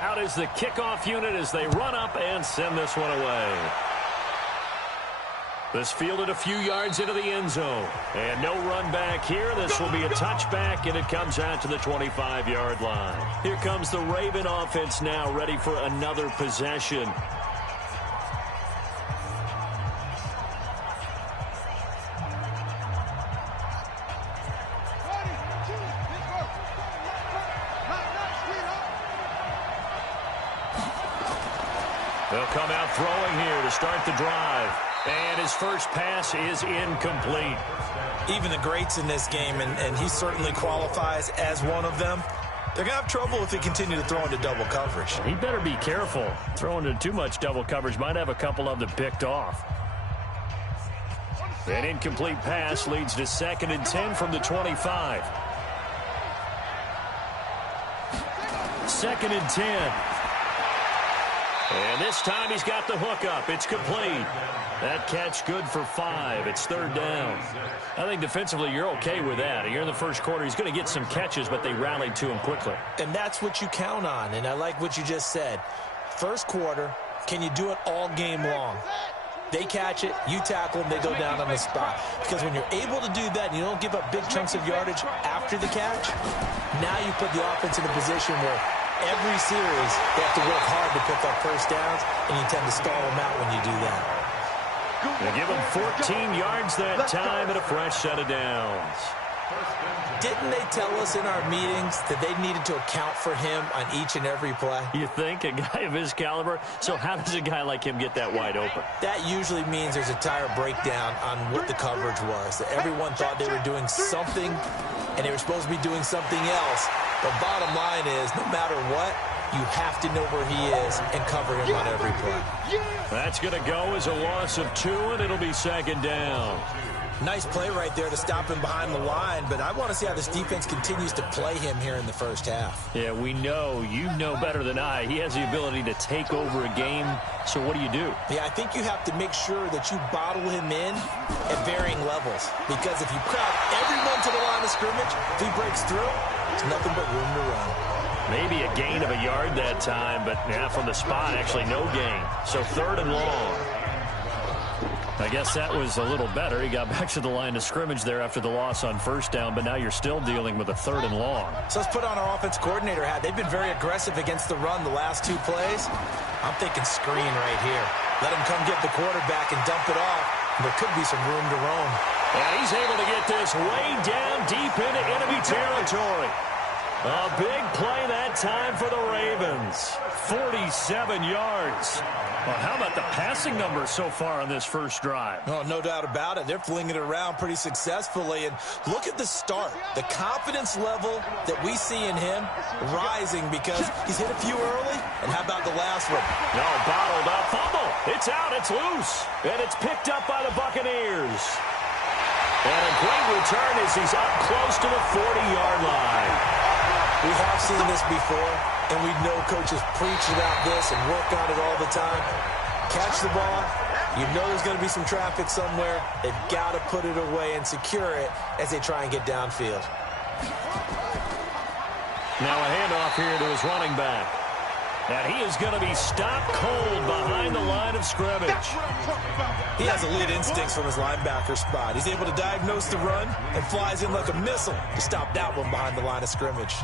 Out is the kickoff unit as they run up and send this one away. This fielded a few yards into the end zone. And no run back here. This will be a touchback, and it comes out to the 25-yard line. Here comes the Raven offense now, ready for another possession. They'll come out throwing here to start the drive. And his first pass is incomplete. Even the greats in this game, and he certainly qualifies as one of them, they're going to have trouble if they continue to throw into double coverage. He better be careful. Throwing into too much double coverage might have a couple of them picked off. An incomplete pass leads to 2nd and 10 from the 25. 2nd and 10. And this time he's got the hook up. It's complete. That catch good for 5. It's 3rd down. I think defensively you're okay with that. Here in the first quarter, he's going to get some catches, but they rallied to him quickly. And that's what you count on, and I like what you just said. First quarter, can you do it all game long? They catch it, you tackle them, they go down on the spot. Because when you're able to do that and you don't give up big chunks of yardage after the catch, now you put the offense in a position where every series they have to work hard to pick up first downs, and you tend to stall them out when you do that. They give him 14 yards that time and a fresh set of downs. Didn't they tell us in our meetings that they needed to account for him on each and every play? You think? A guy of his caliber? So how does a guy like him get that wide open? That usually means there's a tire breakdown on what the coverage was. That everyone thought they were doing something, and they were supposed to be doing something else. The bottom line is, no matter what, you have to know where he is and cover him on every play. That's going to go as a loss of 2, and it'll be 2nd down. Nice play right there to stop him behind the line, but I want to see how this defense continues to play him here in the first half. Yeah, we know. You know better than I. He has the ability to take over a game, so what do you do? Yeah, I think you have to make sure that you bottle him in at varying levels, because if you crowd everyone to the line of scrimmage, if he breaks through, there's nothing but room to run. Maybe a gain of a yard that time, but yeah, from the spot, actually no gain. So 3rd and long. I guess that was a little better. He got back to the line of scrimmage there after the loss on 1st down, but now you're still dealing with a 3rd and long. So let's put on our offense coordinator hat. They've been very aggressive against the run the last 2 plays. I'm thinking screen right here. Let him come get the quarterback and dump it off. There could be some room to roam. And he's able to get this way down deep into enemy territory. A big play that time for the Ravens. 47 yards. Well, how about the passing numbers so far on this first drive? Oh, no doubt about it. They're flinging it around pretty successfully. And look at the start. The confidence level that we see in him rising because he's hit a few early. And how about the last one? No, bottled up. Fumble. It's out. It's loose. And it's picked up by the Buccaneers. And a great return as he's up close to the 40-yard line. We have seen this before, and we know coaches preach about this and work on it all the time. Catch the ball. You know there's going to be some traffic somewhere. They've got to put it away and secure it as they try and get downfield. Now a handoff here to his running back. And he is going to be stopped cold behind the line of scrimmage. He has elite instincts from his linebacker spot. He's able to diagnose the run and flies in like a missile to stop that one behind the line of scrimmage.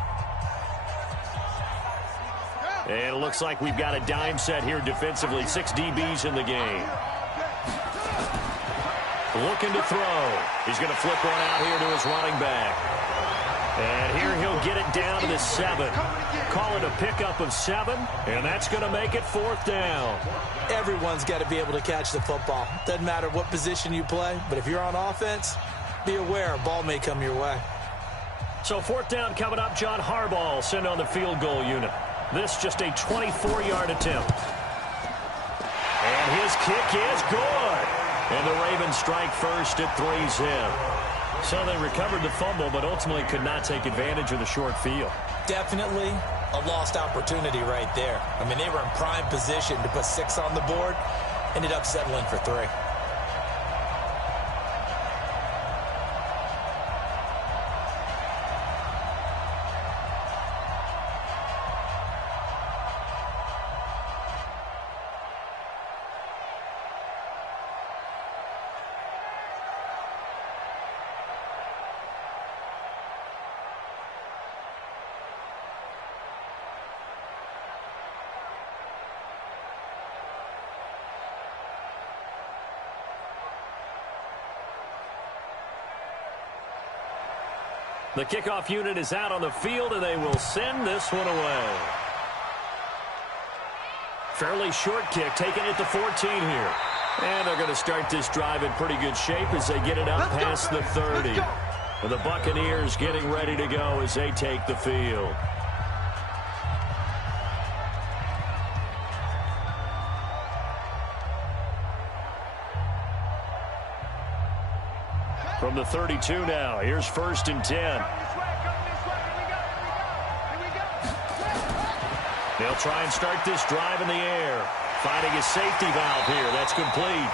And it looks like we've got a dime set here defensively. 6 DBs in the game. Looking to throw. He's going to flip one out here to his running back. And here he'll get it down to the 7. Call it a pickup of 7, and that's going to make it 4th down. Everyone's got to be able to catch the football. Doesn't matter what position you play, but if you're on offense, be aware a ball may come your way. So 4th down coming up. John Harbaugh sent on the field goal unit. This just a 24-yard attempt. And his kick is good. And the Ravens strike first at 3 zip. So they recovered the fumble, but ultimately could not take advantage of the short field. Definitely a lost opportunity right there. I mean, they were in prime position to put 6 on the board. Ended up settling for 3. The kickoff unit is out on the field, and they will send this one away. Fairly short kick, taking it to 14 here. And they're going to start this drive in pretty good shape as they get it up past the 30. And the Buccaneers getting ready to go as they take the field. From the 32 now, here's 1st and 10. They'll try and start this drive in the air. Finding a safety valve here. That's complete.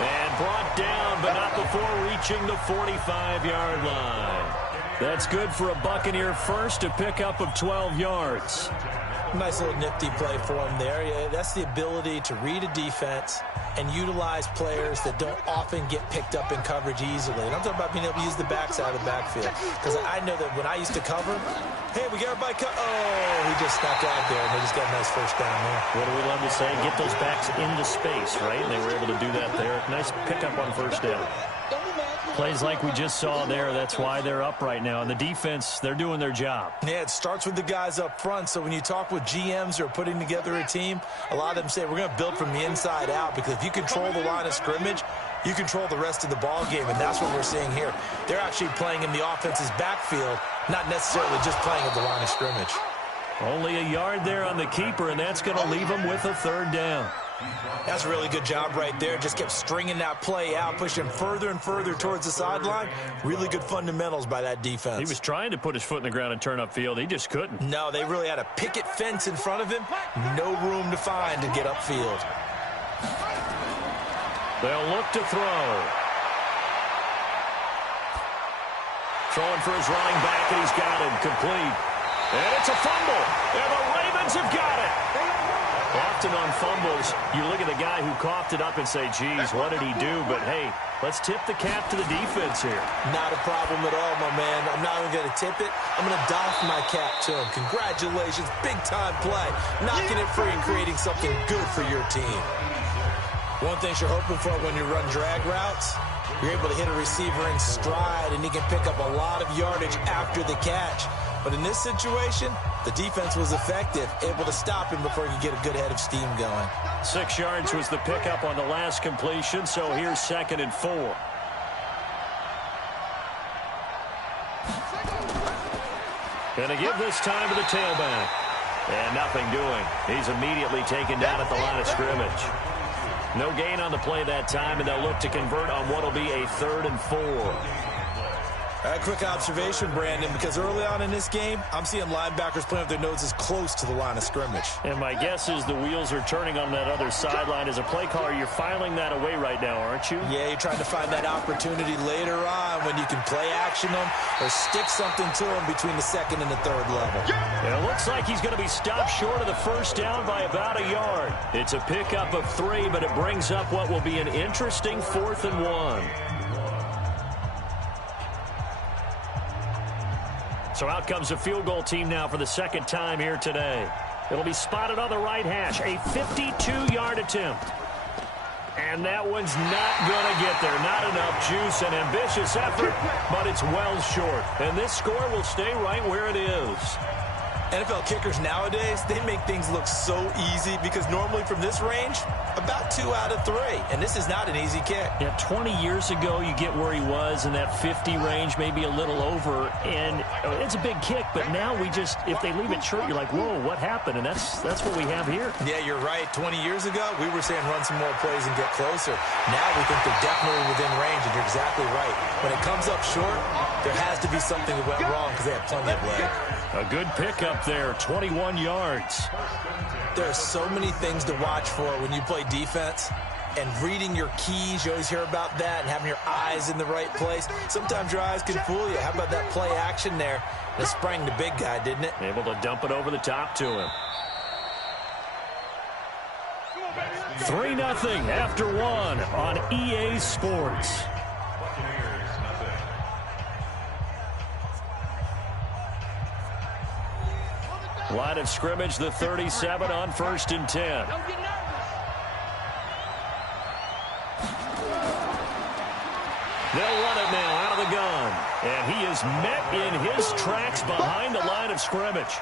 And brought down, but not before reaching the 45-yard line. That's good for a Buccaneer first, a pickup of 12 yards. Nice little nifty play for him there. Yeah, that's the ability to read a defense and utilize players that don't often get picked up in coverage easily. And I'm talking about being able to use the backside of the backfield. Because I know that when I used to cover, hey, we got everybody oh, he just snuck out there, and they just got a nice first down there. What do we love to say? Get those backs into space, right? And they were able to do that there. Nice pickup on first down. Plays like we just saw there, that's why they're up right now. And the defense, they're doing their job. Yeah, it starts with the guys up front. So when you talk with GMs who are putting together a team, a lot of them say we're going to build from the inside out, because if you control the line of scrimmage, you control the rest of the ball game, and that's what we're seeing here. They're actually playing in the offense's backfield, not necessarily just playing at the line of scrimmage. Only a yard there on the keeper, and that's going to leave them with a 3rd down. That's a really good job right there. Just kept stringing that play out, pushing further and further towards the sideline. Really good fundamentals by that defense. He was trying to put his foot in the ground and turn upfield. He just couldn't. No, they really had a picket fence in front of him. No room to find to get upfield. They'll look to throw. Throwing for his running back, and he's got it complete. And it's a fumble. And the Ravens have got it. Often on fumbles, you look at the guy who coughed it up and say, geez, what did he do? But, hey, let's tip the cap to the defense here. Not a problem at all, my man. I'm not even going to tip it. I'm going to doff my cap to him. Congratulations. Big-time play. Knocking it free and creating something good for your team. One thing you're hoping for when you run drag routes, you're able to hit a receiver in stride, and he can pick up a lot of yardage after the catch. But in this situation, the defense was effective, able to stop him before he could get a good head of steam going. 6 yards was the pickup on the last completion, so here's 2nd and 4. Going to give this time to the tailback. And nothing doing. He's immediately taken down at the line of scrimmage. No gain on the play that time, and they'll look to convert on what will be a 3rd and 4. A quick observation, Brandon, because early on in this game, I'm seeing linebackers playing with their noses close to the line of scrimmage. And my guess is the wheels are turning on that other sideline. As a play caller, you're filing that away right now, aren't you? Yeah, you're trying to find that opportunity later on when you can play action them or stick something to them between the 2nd and the 3rd level. And it looks like he's going to be stopped short of the 1st down by about a yard. It's a pickup of 3, but it brings up what will be an interesting 4th and 1. So out comes a field goal team now for the 2nd time here today. It'll be spotted on the right hash. A 52-yard attempt. And that one's not going to get there. Not enough juice, an ambitious effort, but it's well short. And this score will stay right where it is. NFL kickers nowadays, they make things look so easy because normally from this range, about 2 out of 3. And this is not an easy kick. Yeah, 20 years ago, you get where he was in that 50 range, maybe a little over. And it's a big kick, but now we just, if they leave it short, you're like, whoa, what happened? And that's what we have here. Yeah, you're right. 20 years ago, we were saying run some more plays and get closer. Now we think they're definitely within range, and you're exactly right. When it comes up short, there has to be something that went wrong because they have plenty of leg. A good pickup there, 21 yards. There are so many things to watch for when you play defense. And reading your keys, you always hear about that, and having your eyes in the right place. Sometimes your eyes can fool you. How about that play action there? It sprang the big guy, didn't it? Able to dump it over the top to him. 3-0 after 1 on EA Sports. Line of scrimmage, the 37 on 1st and 10. They'll run it now out of the gun. And he is met in his tracks behind the line of scrimmage.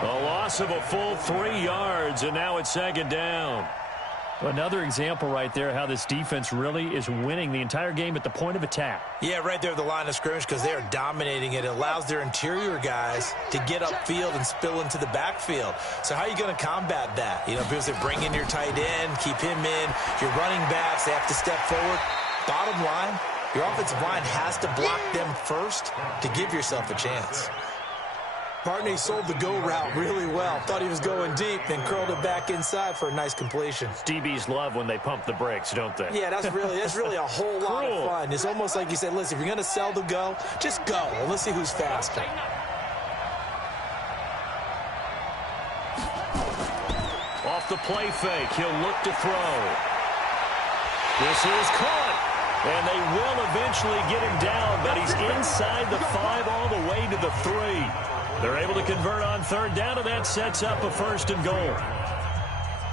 A loss of a full 3 yards, and now it's second down. Another example right there how this defense really is winning the entire game at the point of attack. Yeah, right there at the line of scrimmage because they are dominating it. It allows their interior guys to get upfield and spill into the backfield. So how are you going to combat that? You know, because they bring in your tight end, keep him in. Your running backs, they have to step forward. Bottom line, your offensive line has to block them first to give yourself a chance. Bartney sold the go route really well. Thought he was going deep, then curled it back inside for a nice completion. DBs love when they pump the brakes, don't they? Yeah, that's really a whole lot of fun. It's almost like you said, listen, if you're going to sell the go, just go. And let's see who's faster. Off the play fake, he'll look to throw. This is caught. And they will eventually get him down, but he's inside the 5 all the way to the 3. They're able to convert on third down, and that sets up a 1st and goal.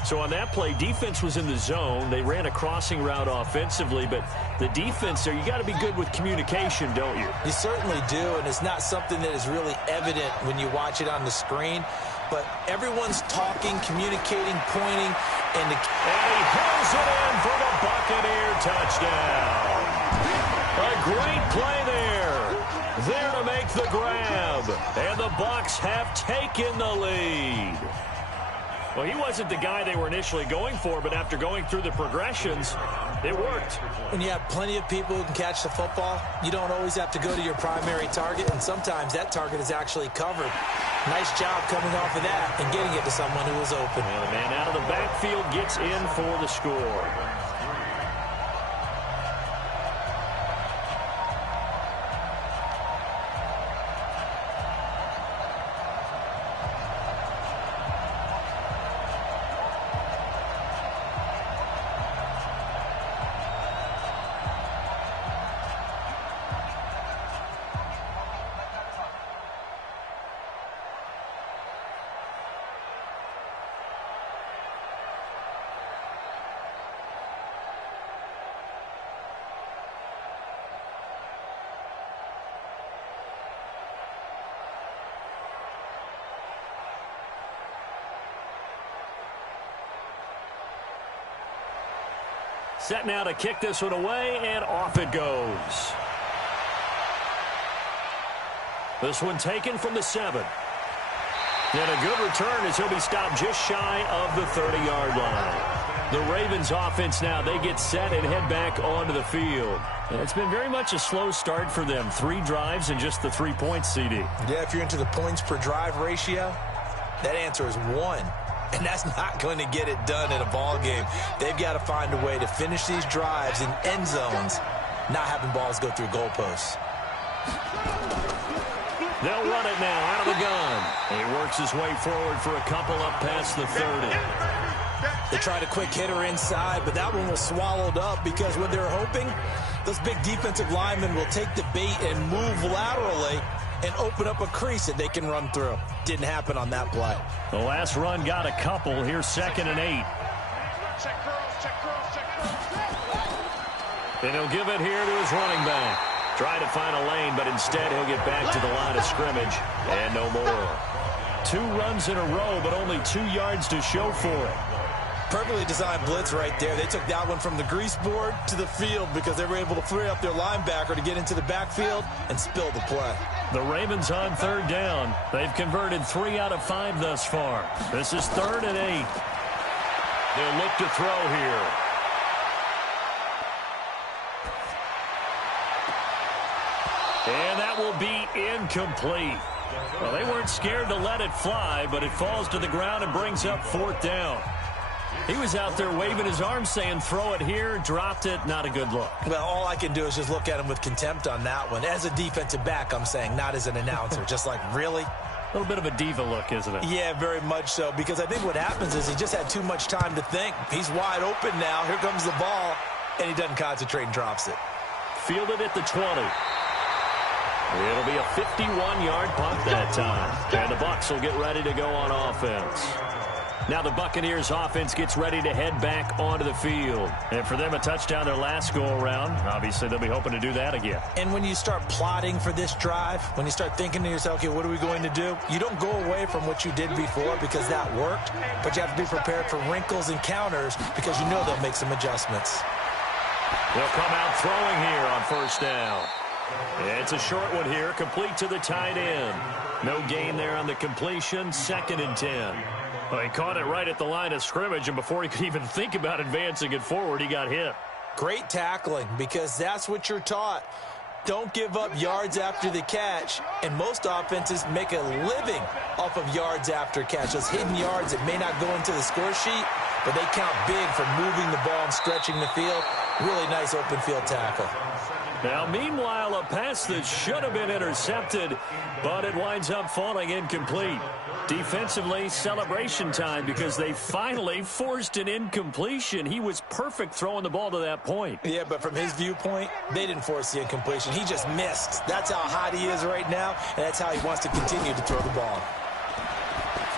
So on that play, defense was in the zone. They ran a crossing route offensively, but the defense there, you got to be good with communication, don't you? You certainly do, and it's not something that is really evident when you watch it on the screen. But everyone's talking, communicating, pointing, and he pulls it in for the Buccaneer touchdown. A great play there. There to make the grab. And the Bucs have taken the lead. Well, he wasn't the guy they were initially going for, but after going through the progressions, it worked. When you have plenty of people who can catch the football, you don't always have to go to your primary target, and sometimes that target is actually covered. Nice job coming off of that and getting it to someone who was open. Well, the man out of the backfield gets in for the score. Set now to kick this one away, and off it goes. This one taken from the 7. And a good return as he'll be stopped just shy of the 30-yard line. The Ravens offense now, they get set and head back onto the field. And it's been very much a slow start for them. 3 drives and just the 3 points, CD. Yeah, if you're into the points per drive ratio, that answer is 1. And that's not going to get it done in a ball game. They've got to find a way to finish these drives in end zones, not having balls go through goalposts. They'll run it now out of the gun. And he works his way forward for a couple up past the 30. They tried a quick hitter inside, but that one was swallowed up because what they're hoping, those big defensive linemen will take the bait and move laterally and open up a crease that they can run through. Didn't happen on that play. The last run got a couple. Here's 2nd and 8. And he'll give it here to his running back. Try to find a lane, but instead he'll get back to the line of scrimmage. And no more. 2 runs in a row, but only 2 yards to show for it. Perfectly designed blitz right there. They took that one from the grease board to the field because they were able to free up their linebacker to get into the backfield and spill the play. The Ravens on 3rd down. They've converted 3 out of 5 thus far. This is 3rd and 8. They'll look to throw here. And that will be incomplete. Well, they weren't scared to let it fly, but it falls to the ground and brings up 4th down. He was out there waving his arms saying, throw it here, dropped it, not a good look. Well, all I can do is just look at him with contempt on that one. As a defensive back, I'm saying, not as an announcer. Just like, really? A little bit of a diva look, isn't it? Yeah, very much so, because I think what happens is he just had too much time to think. He's wide open now. Here comes the ball, and he doesn't concentrate and drops it. Fielded at the 20. It'll be a 51-yard punt that time. And the Bucs will get ready to go on offense. Now the Buccaneers offense gets ready to head back onto the field. And for them, a touchdown their last go-around. Obviously, they'll be hoping to do that again. And when you start plotting for this drive, when you start thinking to yourself, okay, what are we going to do? You don't go away from what you did before because that worked, but you have to be prepared for wrinkles and counters because you know they'll make some adjustments. They'll come out throwing here on first down. It's a short one here, complete to the tight end. No gain there on the completion, 2nd and 10. Well, he caught it right at the line of scrimmage, and before he could even think about advancing it forward, he got hit. Great tackling, because that's what you're taught. Don't give up yards after the catch, and most offenses make a living off of yards after catch. Those hidden yards that may not go into the score sheet, but they count big for moving the ball and stretching the field. Really nice open field tackle. Now, meanwhile, a pass that should have been intercepted, but it winds up falling incomplete. Defensively, celebration time because they finally forced an incompletion. He was perfect throwing the ball to that point. Yeah, but from his viewpoint, they didn't force the incompletion. He just missed. That's how hot he is right now, and that's how he wants to continue to throw the ball.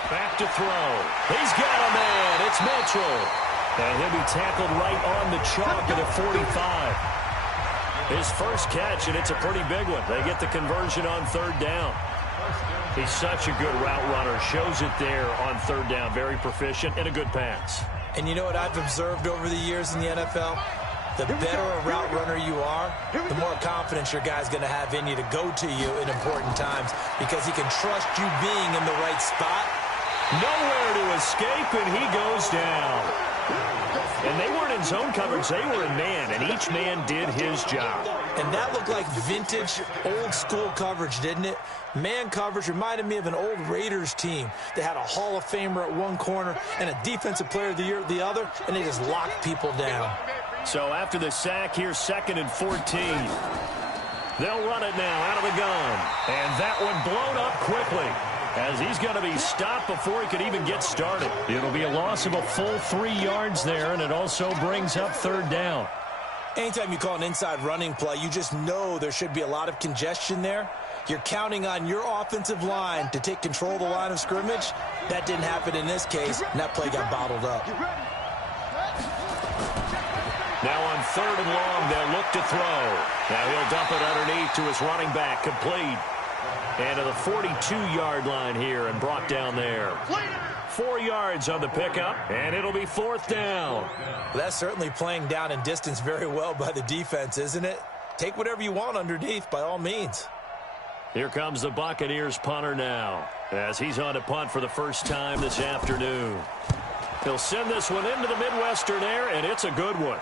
Back to throw. He's got a man. It's Mitchell. And he'll be tackled right on the chalk at the 45. His first catch, and it's a pretty big one. They get the conversion on 3rd down. He's such a good route runner. Shows it there on 3rd down. Very proficient and a good pass. And you know what I've observed over the years in the NFL? The better a route runner you are, the more confidence your guy's going to have in you to go to you in important times because he can trust you being in the right spot. Nowhere to escape, and he goes down. And they weren't in zone coverage. They were in man, and each man did his job. And that looked like vintage, old-school coverage, didn't it? Man coverage reminded me of an old Raiders team. They had a Hall of Famer at one corner and a Defensive Player of the Year at the other, and they just locked people down. So after the sack, here's 2nd and 14. They'll run it now out of the gun. And that one blown up quickly, as he's going to be stopped before he could even get started. It'll be a loss of a full 3 yards there, and it also brings up 3rd down. Anytime you call an inside running play, you just know there should be a lot of congestion there. You're counting on your offensive line to take control of the line of scrimmage. That didn't happen in this case, and that play got bottled up. Now on 3rd and long, they'll look to throw. Now he'll dump it underneath to his running back, complete. And to the 42-yard line here and brought down there. 4 yards on the pickup, and it'll be 4th down. Well, that's certainly playing down in distance very well by the defense, isn't it? Take whatever you want underneath, by all means. Here comes the Buccaneers punter now, as he's on to punt for the first time this afternoon. He'll send this one into the Midwestern air, and it's a good one.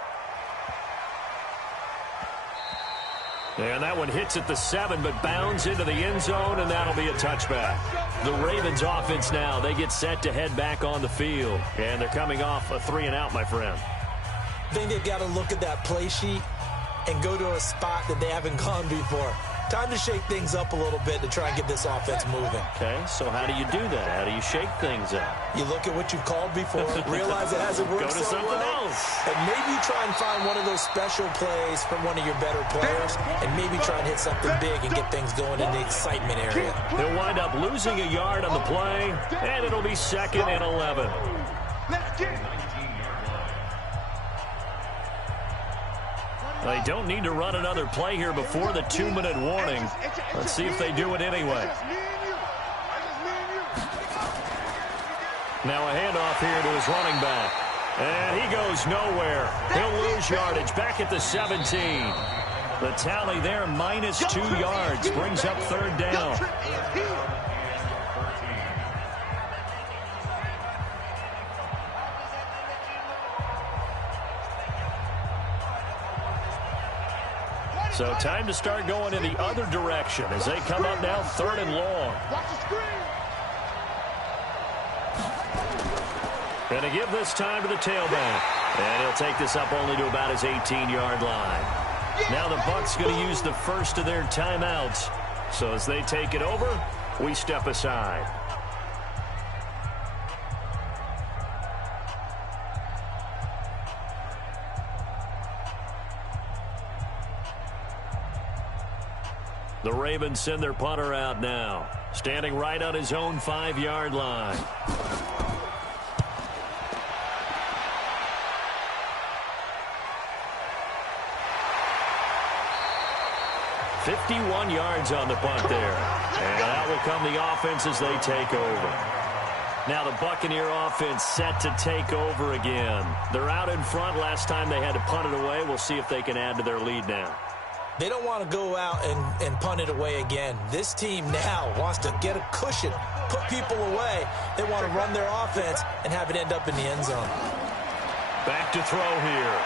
And that one hits at the 7, but bounds into the end zone, and that'll be a touchback. The Ravens offense now, they get set to head back on the field. And they're coming off a 3-and-out, my friend. I think they've got to look at that play sheet and go to a spot that they haven't gone before. Time to shake things up a little bit to try and get this offense moving. Okay, so how do you do that? How do you shake things up? You look at what you've called before, realize it hasn't worked Go to so something well, else. and maybe try and find one of those special plays from one of your better players, and maybe try and hit something big and get things going in the excitement area. He'll wind up losing a yard on the play, and it'll be 2nd and 11. They don't need to run another play here before the 2-minute warning. Let's see if they do it anyway. Now a handoff here to his running back. And he goes nowhere. He'll lose yardage back at the 17. The tally there, -2 yards, brings up 3rd down. So time to start going in the other direction as they come up now 3rd and long. Going to give this time to the tailback. And he'll take this up only to about his 18-yard line. Now the Bucs going to use the first of their timeouts. So as they take it over, we step aside. The Ravens send their punter out now, standing right on his own 5-yard line. 51 yards on the punt there. And out will come the offense as they take over. Now the Buccaneer offense set to take over again. They're out in front. Last time they had to punt it away. We'll see if they can add to their lead now. They don't want to go out and punt it away again. This team now wants to get a cushion, put people away. They want to run their offense and have it end up in the end zone. Back to throw here.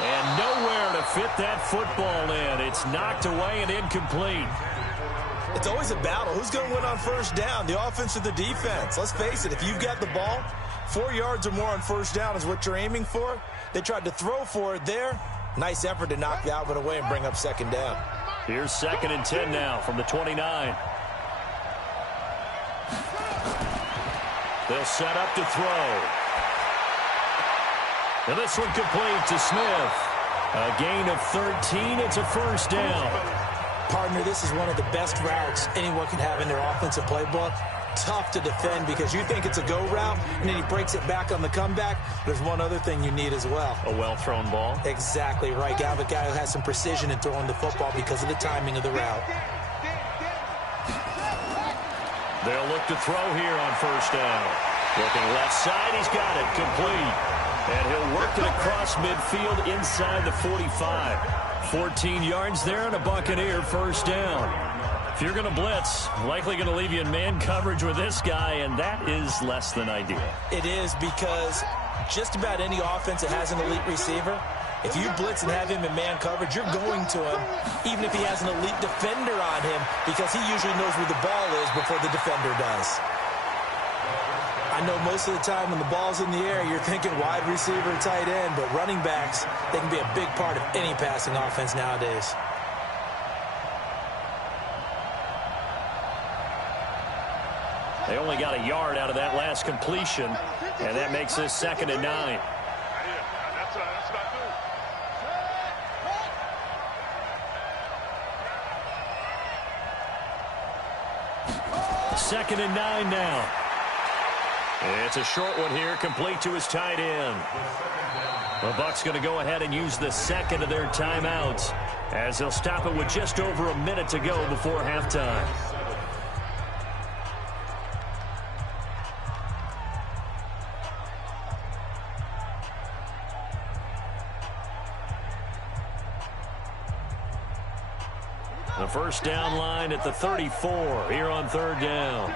And nowhere to fit that football in. It's knocked away and incomplete. It's always a battle. Who's going to win on first down, the offense or the defense? Let's face it, if you've got the ball, 4 yards or more on first down is what you're aiming for. They tried to throw for it there. Nice effort to knock Alvin away and bring up second down. Here's 2nd and 10 now from the 29. They'll set up to throw. And this one complete to Smith. A gain of 13. It's a first down. Partner, this is one of the best routes anyone can have in their offensive playbook. Tough to defend because you think it's a go route, and then he breaks it back on the comeback. There's one other thing you need as well. A well-thrown ball? Exactly right. You have a guy who has some precision in throwing the football because of the timing of the route. They'll look to throw here on first down. Looking left side, he's got it. Complete. And he'll work it across midfield inside the 45. 14 yards there and a Buccaneer first down. If you're going to blitz, likely going to leave you in man coverage with this guy, and that is less than ideal. It is because just about any offense that has an elite receiver, if you blitz and have him in man coverage, you're going to him, even if he has an elite defender on him, because he usually knows where the ball is before the defender does. I know most of the time when the ball's in the air, you're thinking wide receiver, tight end, but running backs, they can be a big part of any passing offense nowadays. They only got a yard out of that last completion, and that makes this 2nd and 9. Second and 9 now. It's a short one here, complete to his tight end. The Bucs going to go ahead and use the second of their timeouts as they'll stop it with just over a minute to go before halftime. The first down line at the 34 here on third down.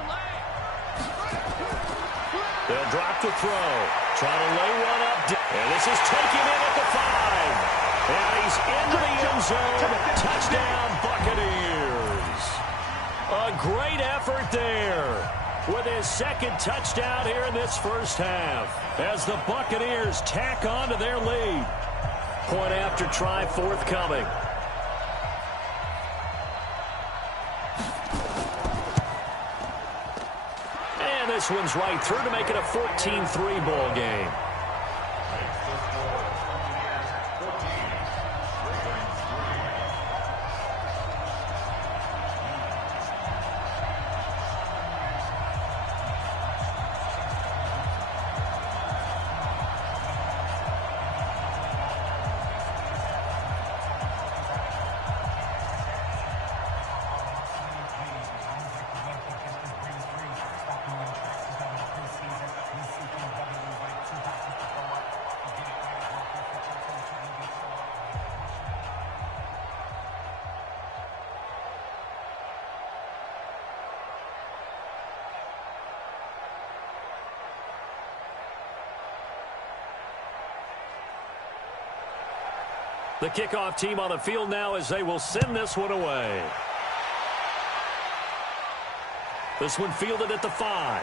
They'll drop to throw. Try to lay one up. And this is taken in at the 5. And he's into the end zone. Touchdown, Buccaneers. A great effort there with his second touchdown here in this first half as the Buccaneers tack on to their lead. Point after try forthcoming. This one's right through to make it a 14-3 ball game. The kickoff team on the field now as they will send this one away. This one fielded at the 5.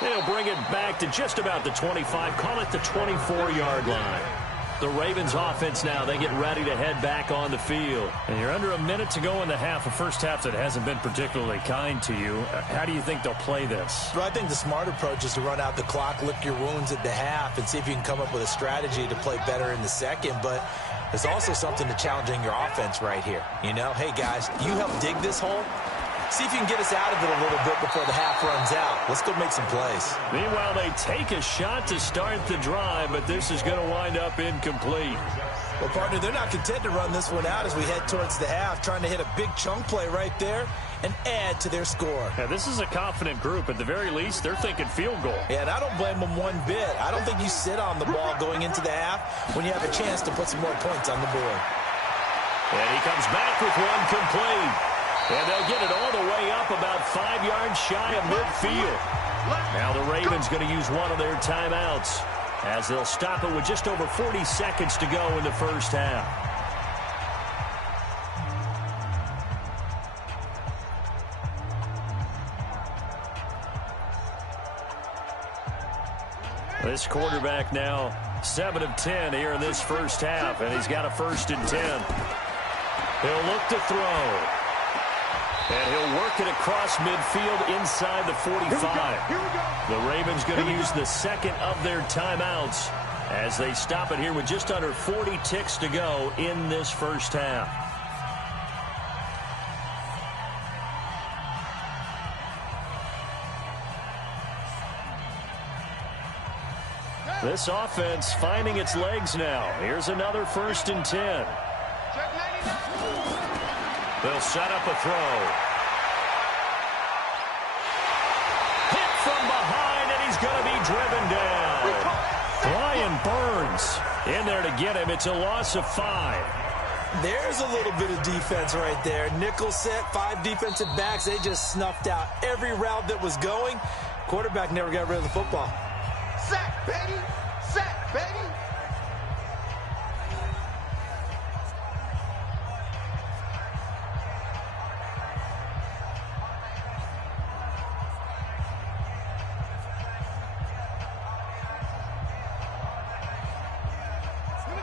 They'll bring it back to just about the 25, call it the 24-yard line. The Ravens offense now, they get ready to head back on the field. And you're under a minute to go in the half, a first half that hasn't been particularly kind to you. How do you think they'll play this? Well, I think the smart approach is to run out the clock, lick your wounds at the half, and see if you can come up with a strategy to play better in the second. But there's also something to challenging your offense right here. You know, hey, guys, you help dig this hole. See if you can get us out of it a little bit before the half runs out. Let's go make some plays. Meanwhile, they take a shot to start the drive, but this is going to wind up incomplete. Well, partner, they're not content to run this one out as we head towards the half, trying to hit a big chunk play right there and add to their score. Yeah, this is a confident group. At the very least, they're thinking field goal. Yeah, and I don't blame them one bit. I don't think you sit on the ball going into the half when you have a chance to put some more points on the board. And he comes back with one complete. And they'll get it all the way up about 5 yards shy of midfield. Now the Ravens going to use one of their timeouts as they'll stop it with just over 40 seconds to go in the first half. This quarterback now 7 of 10 here in this first half, and he's got a 1st and 10. He'll look to throw. And he'll work it across midfield inside the 45. The Ravens going to use the second of their timeouts as they stop it here with just under 40 ticks to go in this first half. This offense finding its legs now. Here's another 1st and 10. They'll set up a throw. Hit from behind, and he's going to be driven down. Brian Burns in there to get him. It's a loss of 5. There's a little bit of defense right there. Nickel set, 5 defensive backs. They just snuffed out every route that was going. Quarterback never got rid of the football. Sack, baby! Sack, baby!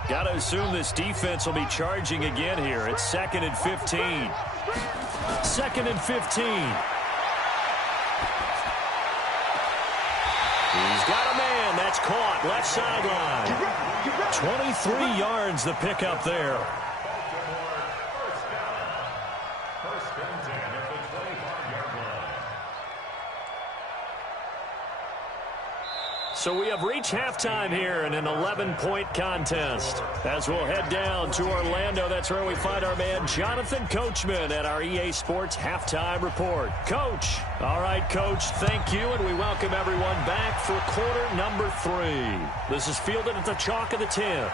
Got to assume this defense will be charging again here. It's 2nd and 15. 2nd and 15. He's got a man. That's caught. Left sideline. 23 yards the pickup there. So we have reached halftime here in an 11-point contest. As we'll head down to Orlando, that's where we find our man Jonathan Coachman at our EA Sports Halftime Report. Coach. All right, Coach, thank you, and we welcome everyone back for quarter number 3. This is fielded at the chalk of the 10.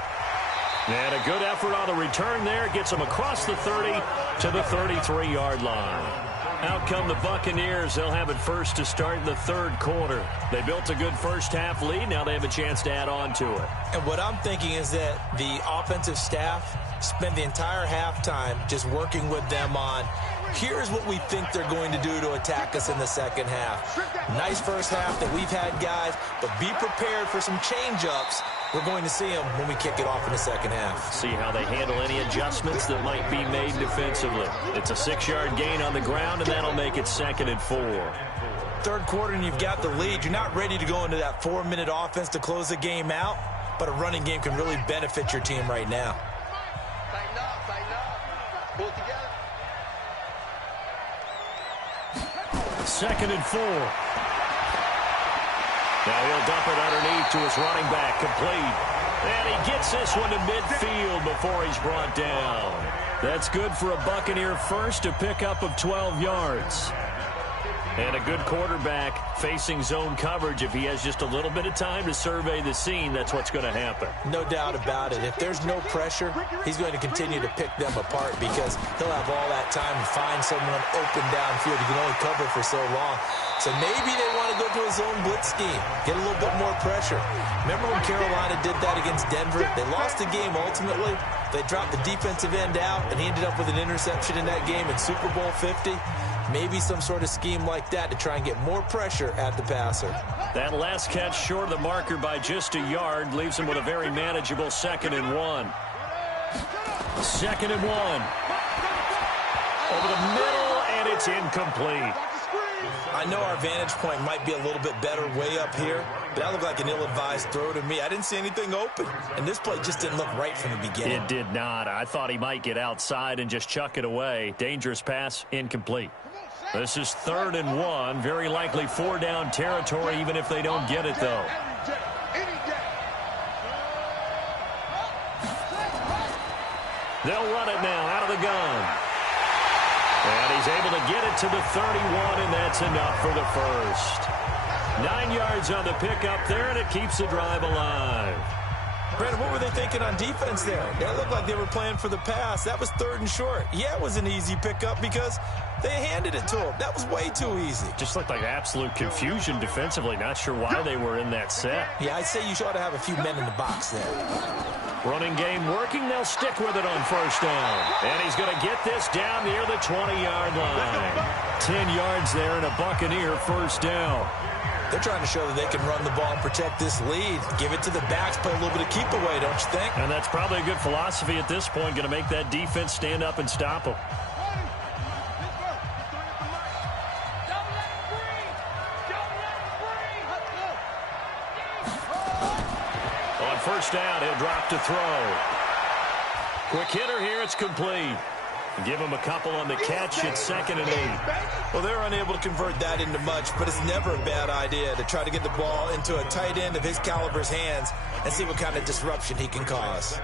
And a good effort on the return there. Gets them across the 30 to the 33-yard line. Out come the Buccaneers. They'll have it first to start in the 3rd quarter. They built a good first half lead. Now they have a chance to add on to it. And what I'm thinking is that the offensive staff spent the entire halftime just working with them on, here's what we think they're going to do to attack us in the second half. Nice first half that we've had, guys, but be prepared for some change-ups. We're going to see them when we kick it off in the second half. See how they handle any adjustments that might be made defensively. It's a 6-yard gain on the ground, and that'll make it 2nd and 4. 3rd quarter, and you've got the lead. You're not ready to go into that 4-minute offense to close the game out, but a running game can really benefit your team right now. Tighten up, tighten up. Pull it together. 2nd and 4. Now he'll dump it underneath to his running back, complete. And he gets this one to midfield before he's brought down. That's good for a Buccaneer first, a pickup of 12 yards. And a good quarterback facing zone coverage. If he has just a little bit of time to survey the scene, that's what's going to happen. No doubt about it. If there's no pressure, he's going to continue to pick them apart because he'll have all that time to find someone open downfield. He can only cover for so long. So maybe they want to go to a zone blitz scheme, get a little bit more pressure. Remember when Carolina did that against Denver? They lost the game ultimately. They dropped the defensive end out, and he ended up with an interception in that game in Super Bowl 50. Maybe some sort of scheme like that to try and get more pressure at the passer. That last catch short of the marker by just a yard leaves him with a very manageable 2nd and 1. 2nd and 1. Over the middle, and it's incomplete. I know our vantage point might be a little bit better way up here, but that looked like an ill-advised throw to me. I didn't see anything open, and this play just didn't look right from the beginning. It did not. I thought he might get outside and just chuck it away. Dangerous pass, incomplete. This is 3rd and 1. Very likely 4-down territory, even if they don't get it, though. They'll run it now out of the gun. And he's able to get it to the 31, and that's enough for the first. 9 yards on the pickup there, and it keeps the drive alive. Brandon, what were they thinking on defense there? They looked like they were playing for the pass. That was 3rd and short. Yeah, it was an easy pickup because they handed it to him. That was way too easy. Just looked like absolute confusion defensively. Not sure why they were in that set. Yeah, I'd say you ought to have a few men in the box there. Running game working. They'll stick with it on 1st down. And he's going to get this down near the 20-yard line. 10 yards there and a Buccaneer 1st down. They're trying to show that they can run the ball and protect this lead. Give it to the backs, play a little bit of keep away, don't you think? And that's probably a good philosophy at this point. Going to make that defense stand up and stop them. On 1st down, he'll drop to throw. Quick hitter here, it's complete. Give him a couple on the catch. It's 2nd and 8. Well, they're unable to convert that into much, but it's never a bad idea to try to get the ball into a tight end of his caliber's hands and see what kind of disruption he can cause.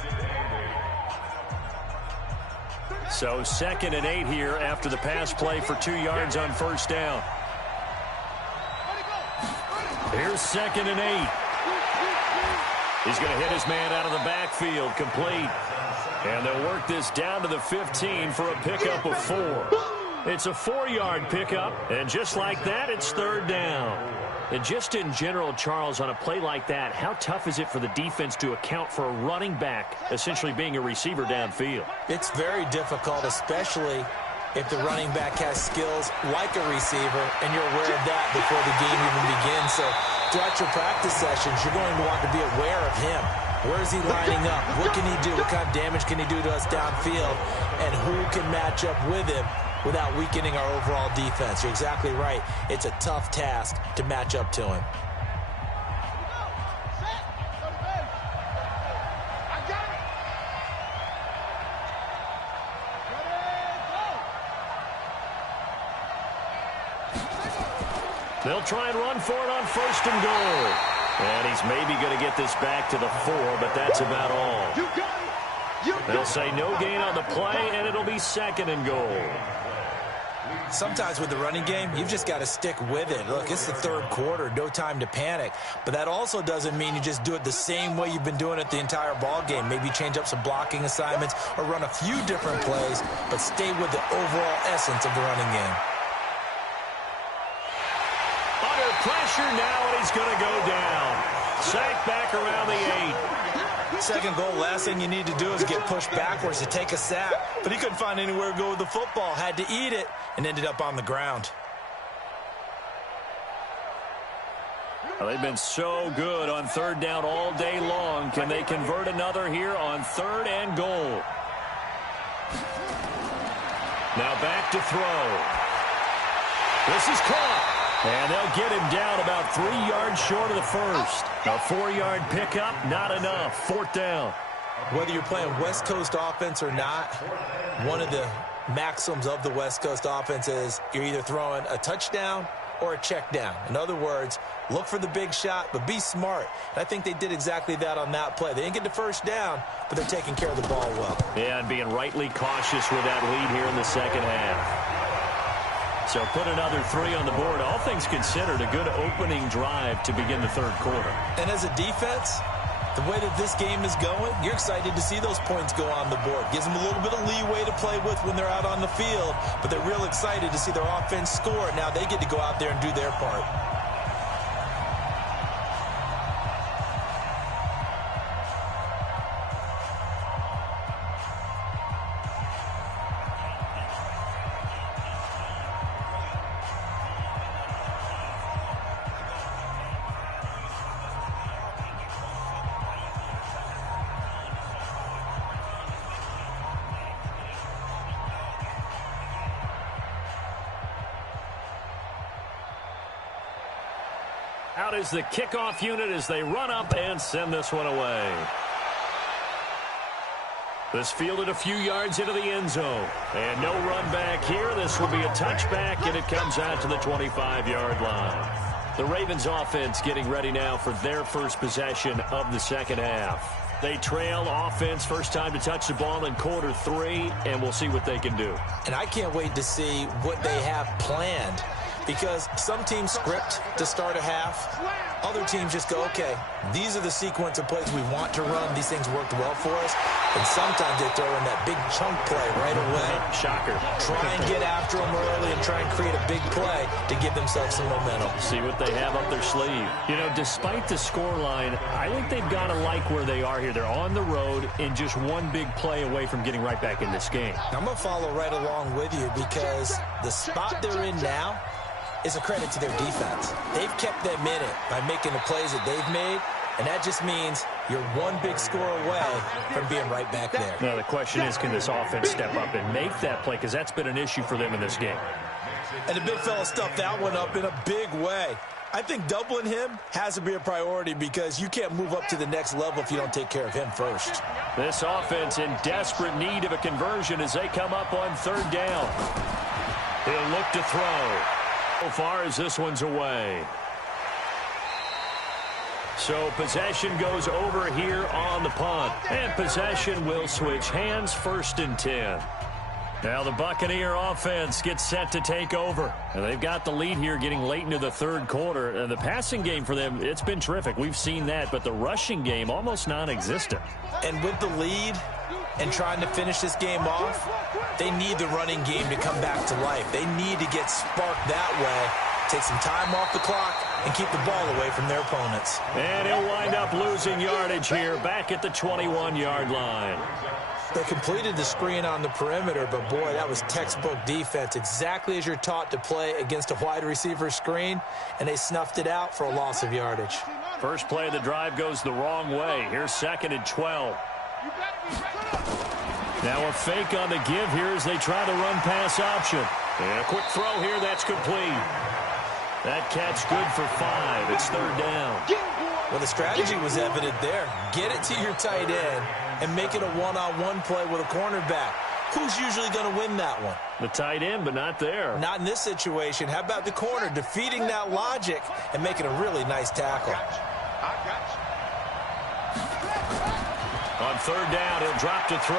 So 2nd and 8 here after the pass play for 2 yards on 1st down. Here's 2nd and 8. He's going to hit his man out of the backfield, complete. And they'll work this down to the 15 for a pickup of 4. It's a 4-yard pickup, and just like that, it's 3rd down. And just in general, Charles, on a play like that, how tough is it for the defense to account for a running back essentially being a receiver downfield? It's very difficult, especially if the running back has skills like a receiver, and you're aware of that before the game even begins. So throughout your practice sessions, you're going to want to be aware of him. Where is he lining up? What can he do? What kind of damage can he do to us downfield? And who can match up with him without weakening our overall defense? You're exactly right. It's a tough task to match up to him. They'll try and run for it on 1st and goal. And he's maybe going to get this back to the 4, but that's about all. They'll say no gain on the play, and it'll be 2nd and goal. Sometimes with the running game, you've just got to stick with it. Look, it's the 3rd quarter, no time to panic. But that also doesn't mean you just do it the same way you've been doing it the entire ball game. Maybe change up some blocking assignments or run a few different plays, but stay with the overall essence of the running game. Under pressure now, and he's going to go down. Sacked back around the 8. 2nd goal, last thing you need to do is get pushed backwards to take a sack. But he couldn't find anywhere to go with the football. Had to eat it and ended up on the ground. Well, they've been so good on 3rd down all day long. Can they convert another here on 3rd and goal? Now back to throw. This is caught. And they'll get him down about 3 yards short of the first. A 4-yard pickup, not enough. 4th down. Whether you're playing West Coast offense or not, one of the maxims of the West Coast offense is you're either throwing a touchdown or a check down. In other words, look for the big shot, but be smart. And I think they did exactly that on that play. They didn't get the first down, but they're taking care of the ball well. Yeah, and being rightly cautious with that lead here in the 2nd half. So put another 3 on the board. All things considered, a good opening drive to begin the 3rd quarter. And as a defense, the way that this game is going, you're excited to see those points go on the board. Gives them a little bit of leeway to play with when they're out on the field, but they're real excited to see their offense score. Now they get to go out there and do their part. Out is the kickoff unit as they run up and send this one away. This fielded a few yards into the end zone. And no run back here. This will be a touchback, and it comes out to the 25-yard line. The Ravens offense getting ready now for their first possession of the second half. They trail offense, first time to touch the ball in quarter 3, and we'll see what they can do. And I can't wait to see what they have planned, because some teams script to start a half. Other teams just go, okay, these are the sequence of plays we want to run. These things worked well for us. And sometimes they throw in that big chunk play right away. Shocker. Try and get after them early and try and create a big play to give themselves some momentum. See what they have up their sleeve. You know, despite the scoreline, I think they've got to like where they are here. They're on the road and just one big play away from getting right back in this game. I'm going to follow right along with you, because the spot they're in now is a credit to their defense. They've kept them in it by making the plays that they've made, and that just means you're one big score away from being right back there. Now, the question is, can this offense step up and make that play? Because that's been an issue for them in this game. And the big fella stuffed that one up in a big way. I think doubling him has to be a priority, because you can't move up to the next level if you don't take care of him first. This offense in desperate need of a conversion as they come up on third down. He'll look to throw. So far as this one's away. So possession goes over here on the punt. And possession will switch hands, 1st and 10. Now the Buccaneer offense gets set to take over. And they've got the lead here getting late into the third quarter. And the passing game for them, it's been terrific. We've seen that. But the rushing game, almost non-existent. And with the lead and trying to finish this game off, they need the running game to come back to life. They need to get sparked that way, take some time off the clock, and keep the ball away from their opponents. And he'll wind up losing yardage here back at the 21-yard line. They completed the screen on the perimeter, but boy, that was textbook defense, exactly as you're taught to play against a wide receiver screen, and they snuffed it out for a loss of yardage. First play of the drive goes the wrong way. Here's 2nd and 12. Now a fake on the give here as they try the run-pass option. And a quick throw here, that's complete. That catch good for 5. It's 3rd down. Well, the strategy was evident there. Get it to your tight end and make it a one-on-one play with a cornerback. Who's usually going to win that one? The tight end, but not there. Not in this situation. How about the corner defeating that logic and making a really nice tackle? On 3rd down, he'll drop to throw.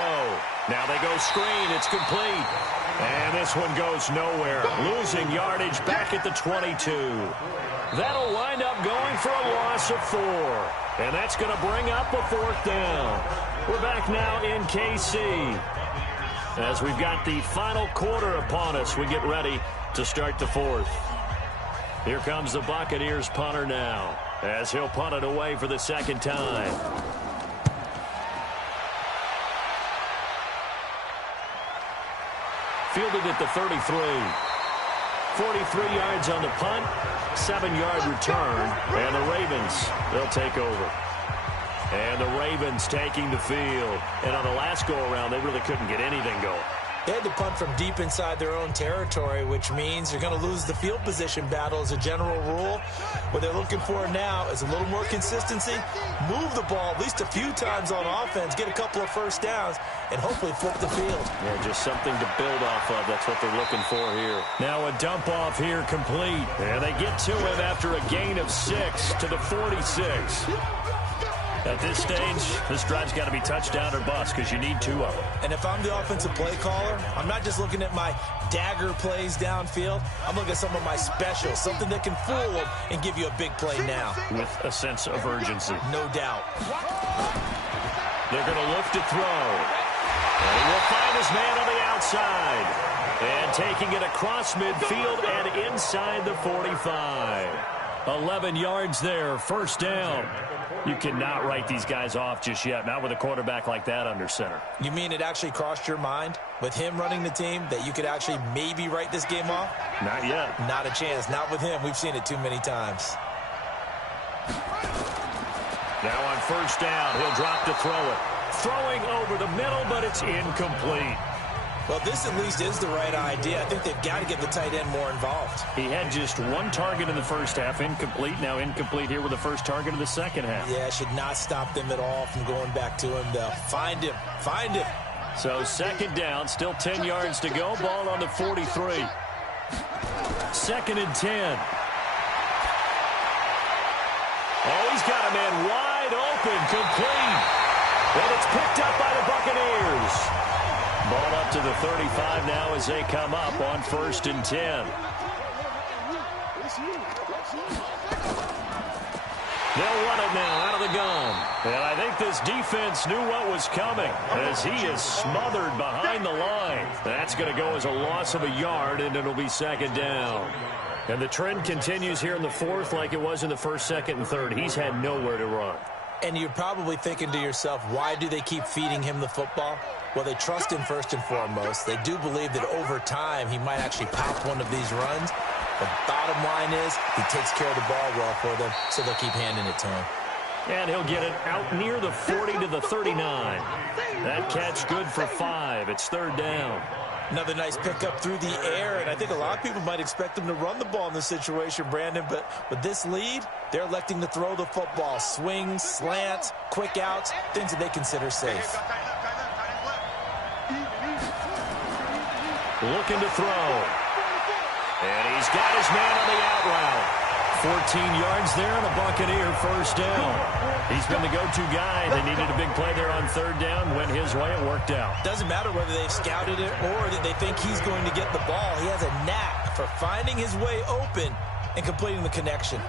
Now they go screen. It's complete. And this one goes nowhere. Losing yardage back at the 22. That'll wind up going for a loss of 4. And that's going to bring up a 4th down. We're back now in KC. As we've got the final quarter upon us, we get ready to start the 4th. Here comes the Buccaneers punter now, as he'll punt it away for the 2nd time. Fielded at the 33. 43 yards on the punt, 7-yard return, and the Ravens, they'll take over. And the Ravens taking the field. And on the last go-around, they really couldn't get anything going. They had to punt from deep inside their own territory, which means you're going to lose the field position battle as a general rule. What they're looking for now is a little more consistency, move the ball at least a few times on offense, get a couple of first downs, and hopefully flip the field. Yeah, just something to build off of. That's what they're looking for here. Now a dump off here complete. And they get to him after a gain of 6 to the 46. At this stage, this drive's got to be touchdown or bust because you need 2 of them. And if I'm the offensive play caller, I'm not just looking at my dagger plays downfield. I'm looking at some of my specials, something that can fool them and give you a big play now. With a sense of urgency. No doubt. They're going to look to throw. And he will find his man on the outside. And taking it across midfield and inside the 45. 11 yards there, 1st down. You cannot write these guys off just yet, not with a quarterback like that under center. You mean it actually crossed your mind with him running the team that you could actually maybe write this game off? Not yet. Not a chance. Not with him. We've seen it too many times. Now on 1st down, he'll drop to throw it. Throwing over the middle, but it's incomplete. Well, this at least is the right idea. I think they've got to get the tight end more involved. He had just one target in the first half, incomplete. Now incomplete here with the first target of the second half. Yeah, should not stop them at all from going back to him, though. Find him. Find him. So second down, still 10 yards to go. Ball on the 43. Second and 10. Oh, he's got a man wide open, complete. And it's picked up by the Buccaneers. Ball up to the 35 now as they come up on first and 10. They'll run it now out of the gun. And I think this defense knew what was coming as he is smothered behind the line. That's going to go as a loss of a yard, and it'll be second down. And the trend continues here in the fourth like it was in the first, second, and third. He's had nowhere to run. And you're probably thinking to yourself, why do they keep feeding him the football? Well, they trust him first and foremost. They do believe that over time he might actually pop one of these runs. The bottom line is he takes care of the ball well for them, so they'll keep handing it to him. And he'll get it out near the 40 to the 39. That catch good for 5. It's third down. Another nice pickup through the air, and I think a lot of people might expect them to run the ball in this situation, Brandon, but with this lead, they're electing to throw the football. Swings, slants, quick outs, things that they consider safe. Looking to throw. And he's got his man on the out route. 14 yards there and a Buccaneer first down. He's been the go-to guy. They needed a big play there on third down. Went his way. It worked out. Doesn't matter whether they've scouted it or that they think he's going to get the ball. He has a knack for finding his way open and completing the connection.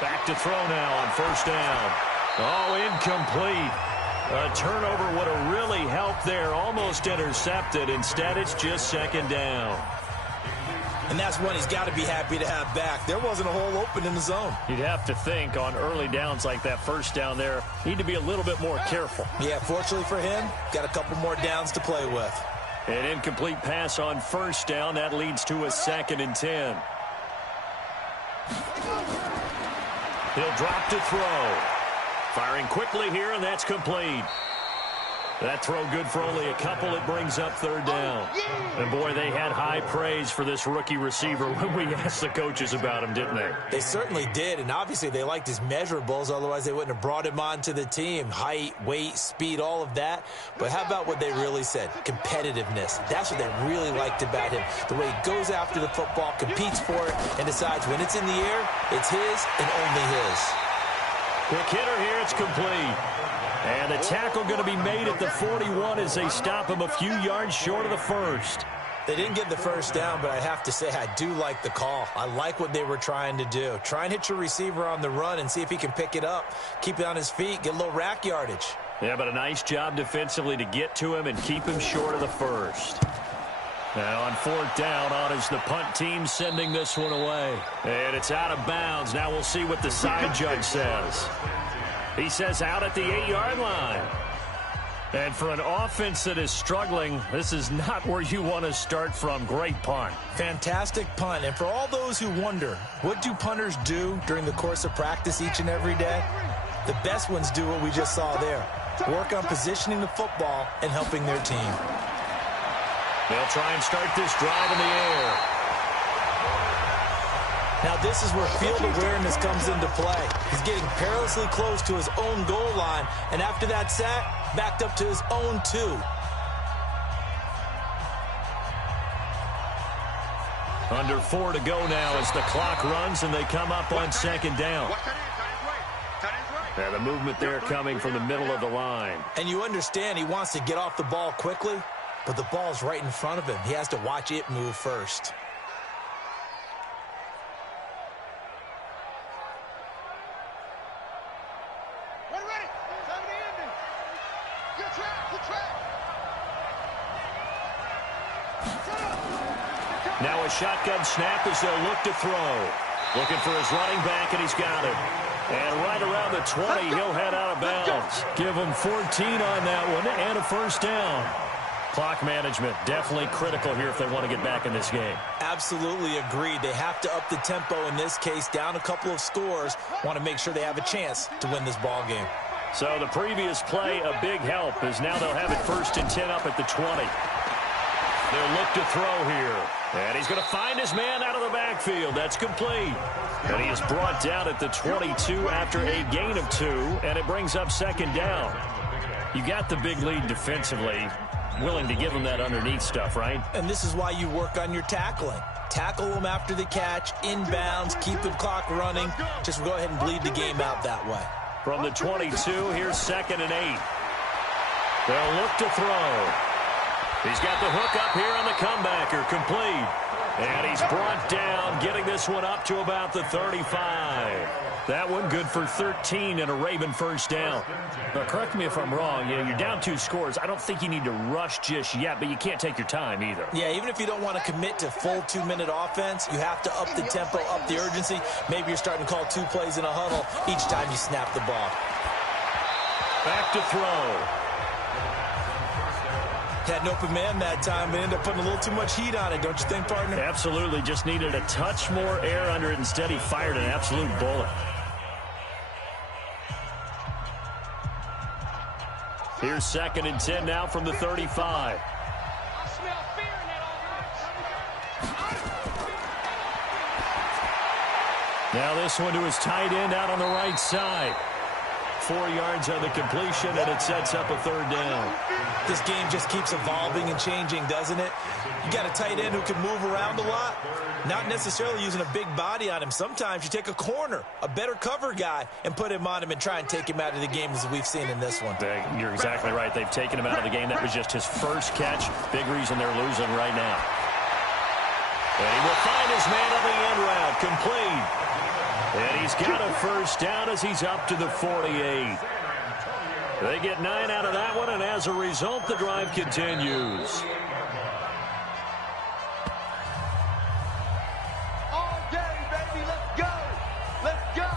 Back to throw now on first down. Oh, incomplete. A turnover would have really helped there. Almost intercepted. Instead, it's just second down. And that's one he's got to be happy to have back. There wasn't a hole open in the zone. You'd have to think on early downs like that first down there, need to be a little bit more careful. Yeah, fortunately for him, got a couple more downs to play with. An incomplete pass on first down. That leads to a second and 10. He'll drop to throw. Firing quickly here, and that's complete. That throw good for only a couple. It brings up third down. And, boy, they had high praise for this rookie receiver when we asked the coaches about him, didn't they? They certainly did, and obviously they liked his measurables. Otherwise, they wouldn't have brought him onto the team. Height, weight, speed, all of that. But how about what they really said? Competitiveness. That's what they really liked about him. The way he goes after the football, competes for it, and decides when it's in the air, it's his and only his. Quick hitter here. It's complete. And the tackle going to be made at the 41 as they stop him a few yards short of the first. They didn't get the first down, but I have to say I do like the call. I like what they were trying to do. Try and hit your receiver on the run and see if he can pick it up. Keep it on his feet, get a little rack yardage. Yeah, but a nice job defensively to get to him and keep him short of the first. Now on fourth down, on is the punt team sending this one away. And it's out of bounds. Now we'll see what the side judge says. He says out at the 8-yard line. And for an offense that is struggling, this is not where you want to start from. Great punt. Fantastic punt. And for all those who wonder, what do punters do during the course of practice each and every day? The best ones do what we just saw there. Work on positioning the football and helping their team. They'll try and start this drive in the air. Now this is where field awareness comes into play. He's getting perilously close to his own goal line, and after that sack, backed up to his own 2. Under 4 to go now as the clock runs and they come up on second down. And the movement there coming from the middle of the line. And you understand he wants to get off the ball quickly, but the ball's right in front of him. He has to watch it move first. Now a shotgun snap as they'll look to throw. Looking for his running back, and he's got it. And right around the 20, he'll head out of bounds. Give him 14 on that one and a first down. Clock management, definitely critical here if they want to get back in this game. Absolutely agreed. They have to up the tempo in this case, down a couple of scores. Want to make sure they have a chance to win this ball game. So the previous play, a big help, as now they'll have it 1st and 10 up at the 20. They'll look to throw here. And he's going to find his man out of the backfield. That's complete. And he is brought down at the 22 after a gain of 2, and it brings up 2nd down. You got the big lead defensively. Willing to give them that underneath stuff, right? And this is why you work on your tackling. Tackle them after the catch, inbounds, keep the clock running. Just go ahead and bleed the game out that way. From the 22, here's 2nd and 8. They'll look to throw. He's got the hook up here on the comebacker, complete. And he's brought down, getting this one up to about the 35. That one good for 13 and a Raven 1st down. Now, correct me if I'm wrong. You know, you're down 2 scores. I don't think you need to rush just yet, but you can't take your time either. Yeah, even if you don't want to commit to full 2-minute offense, you have to up the tempo, up the urgency. Maybe you're starting to call 2 plays in a huddle each time you snap the ball. Back to throw. Had an open man that time, but ended up putting a little too much heat on it, don't you think, partner? Absolutely. Just needed a touch more air under it. Instead, he fired an absolute bullet. Here's 2nd and 10 now from the 35. Now this one to his tight end out on the right side. 4 yards on the completion, and it sets up a 3rd down. This game just keeps evolving and changing, doesn't it? You got a tight end who can move around a lot, not necessarily using a big body on him. Sometimes you take a corner, a better cover guy, and put him on him and try and take him out of the game, as we've seen in this one. You're exactly right. They've taken him out of the game. That was just his 1st catch. Big reason they're losing right now. And he will find his man on the end route, complete. And he's got a 1st down as he's up to the 48. They get 9 out of that one, and as a result, the drive continues. All day, baby. Let's go. Let's go.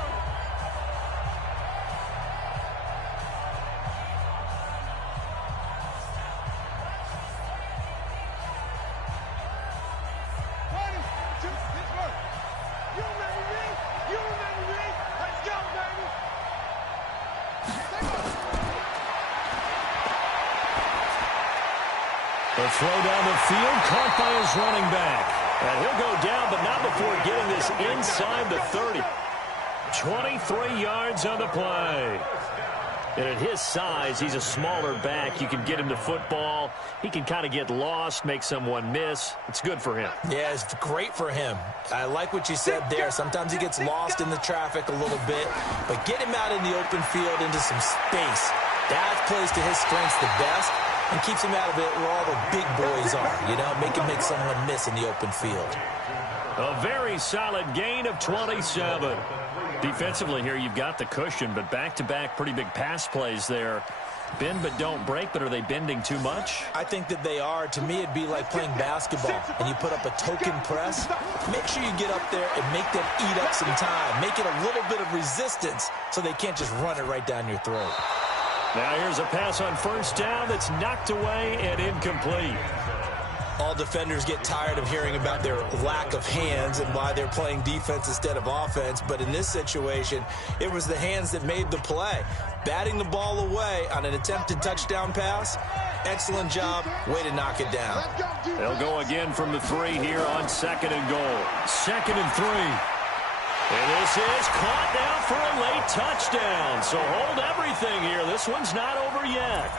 The throw down the field, caught by his running back. And he'll go down, but not before getting this inside the 30. 23 yards on the play. And at his size, he's a smaller back. You can get him to football. He can kind of get lost, make someone miss. It's good for him. Yeah, it's great for him. I like what you said there. Sometimes he gets lost in the traffic a little bit, but get him out in the open field into some space. That plays to his strengths the best and keeps him out of it where all the big boys are, you know, make him make someone miss in the open field. A very solid gain of 27. Defensively here, you've got the cushion, but back-to-back pretty big pass plays there. Bend but don't break, but are they bending too much? I think that they are. To me, it'd be like playing basketball, and you put up a token press. Make sure you get up there and make them eat up some time. Make it a little bit of resistance so they can't just run it right down your throat. Now here's a pass on 1st down that's knocked away and incomplete. All defenders get tired of hearing about their lack of hands and why they're playing defense instead of offense. But in this situation, it was the hands that made the play. Batting the ball away on an attempted touchdown pass. Excellent job. Way to knock it down. They'll go again from the 3 here on 2nd and goal. 2nd and 3. And this is caught now for a late touchdown. So hold everything here. This one's not over yet.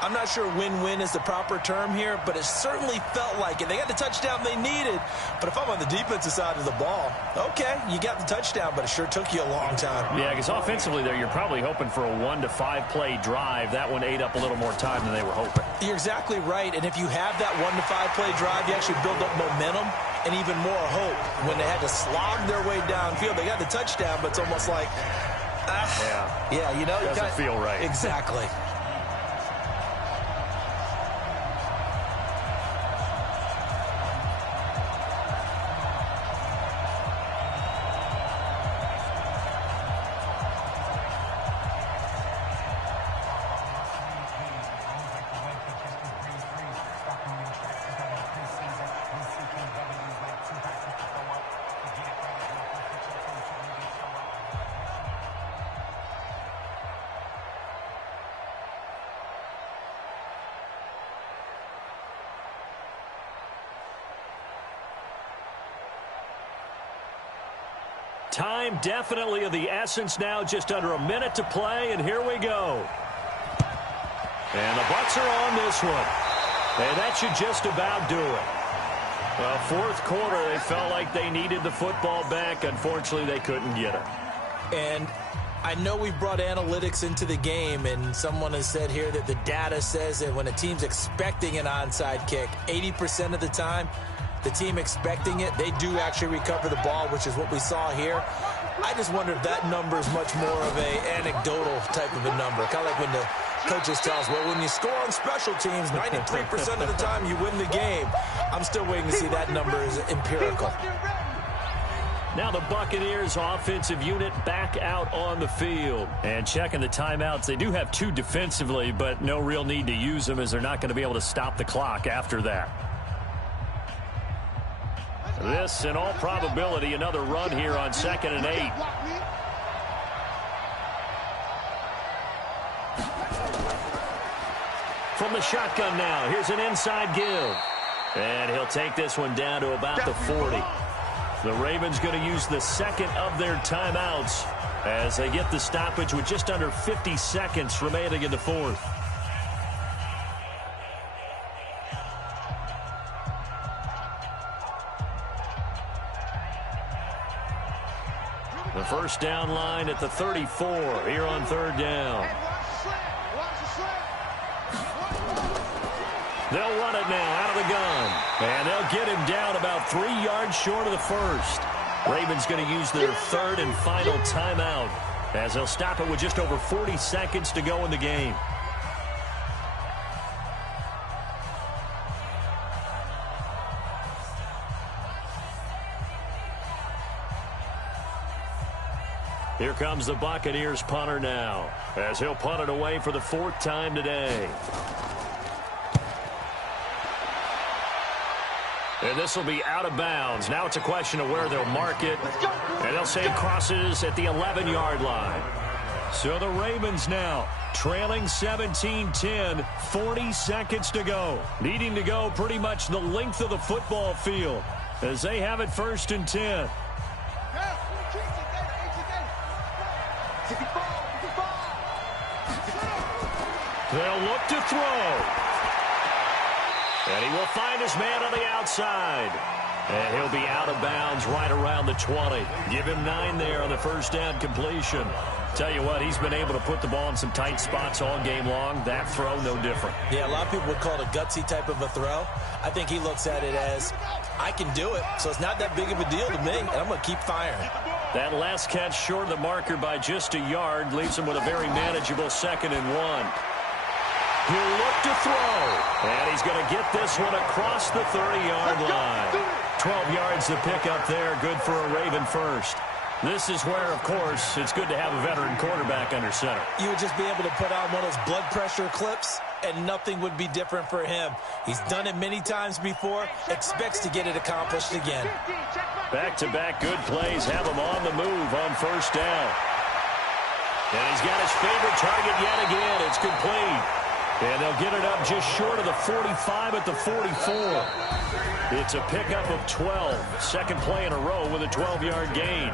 I'm not sure win-win is the proper term here, but it certainly felt like it. They got the touchdown they needed, but if I'm on the defensive side of the ball, okay, you got the touchdown, but it sure took you a long time. Yeah, because offensively there, you're probably hoping for a 1 to 5 play drive. That one ate up a little more time than they were hoping. You're exactly right, and if you have that 1 to 5 play drive, you actually build up momentum and even more hope. When they had to slog their way downfield, they got the touchdown, but it's almost like, yeah, you know, doesn't feel right. Exactly. Time definitely of the essence now, just under a minute to play, and here we go. And the Bucks are on this one. And that should just about do it. Well, fourth quarter, they felt like they needed the football back. Unfortunately, they couldn't get it. And I know we brought analytics into the game, and someone has said here that the data says that when a team's expecting an onside kick, 80% of the time, the team expecting it, they do actually recover the ball, which is what we saw here. I just wonder if that number is much more of a anecdotal type of a number. Kind of like when the coaches tell us, well, when you score on special teams, 93% of the time you win the game. I'm still waiting to see that number is empirical. Now the Buccaneers offensive unit back out on the field. And checking the timeouts, they do have 2 defensively, but no real need to use them as they're not going to be able to stop the clock after that. This, in all probability, another run here on 2nd and 8. From the shotgun now, here's an inside give. And he'll take this one down to about the 40. The Ravens going to use the second of their timeouts as they get the stoppage with just under 50 seconds remaining in the fourth. The first down line at the 34 here on 3rd down. They'll run it now out of the gun. And they'll get him down about 3 yards short of the first. Ravens going to use their 3rd and final timeout as they'll stop it with just over 40 seconds to go in the game. Here comes the Buccaneers punter now as he'll punt it away for the 4th time today. And this will be out of bounds. Now it's a question of where they'll mark it. And they'll say it crosses at the 11-yard line. So the Ravens now trailing 17-10, 40 seconds to go. Needing to go pretty much the length of the football field as they have it 1st and 10. They'll look to throw. And he will find his man on the outside. And he'll be out of bounds right around the 20. Give him 9 there on the first down completion. Tell you what, he's been able to put the ball in some tight spots all game long. That throw, no different. Yeah, a lot of people would call it a gutsy type of a throw. I think he looks at it as, I can do it, so it's not that big of a deal to me, and I'm going to keep firing. That last catch short of the marker by just a yard leaves him with a very manageable 2nd and 1. He'll look to throw, and he's going to get this one across the 30-yard line. 12 yards to pick up there, good for a Raven first. This is where, of course, it's good to have a veteran quarterback under center. You would just be able to put on one of those blood pressure clips, and nothing would be different for him. He's done it many times before, expects to get it accomplished again. Back-to-back good plays have him on the move on 1st down. And he's got his favorite target yet again. It's complete. And they'll get it up just short of the 45 at the 44. It's a pickup of 12. Second play in a row with a 12-yard gain.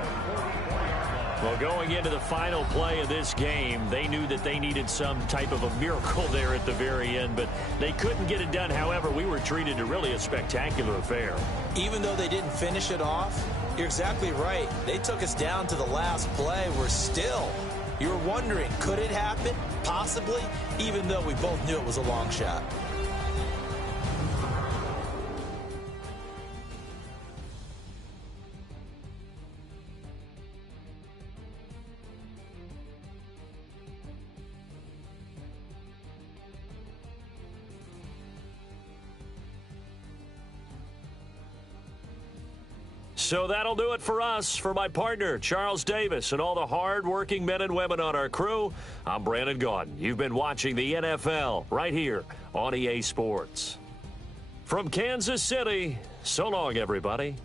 Well, going into the final play of this game, they knew that they needed some type of a miracle there at the very end, but they couldn't get it done. However, we were treated to really a spectacular affair. Even though they didn't finish it off, you're exactly right. They took us down to the last play. We're still... You're wondering, could it happen? Possibly, even though we both knew it was a long shot. So that'll do it for us. For my partner, Charles Davis, and all the hard-working men and women on our crew, I'm Brandon Gaudin. You've been watching the NFL right here on EA Sports. From Kansas City, so long, everybody.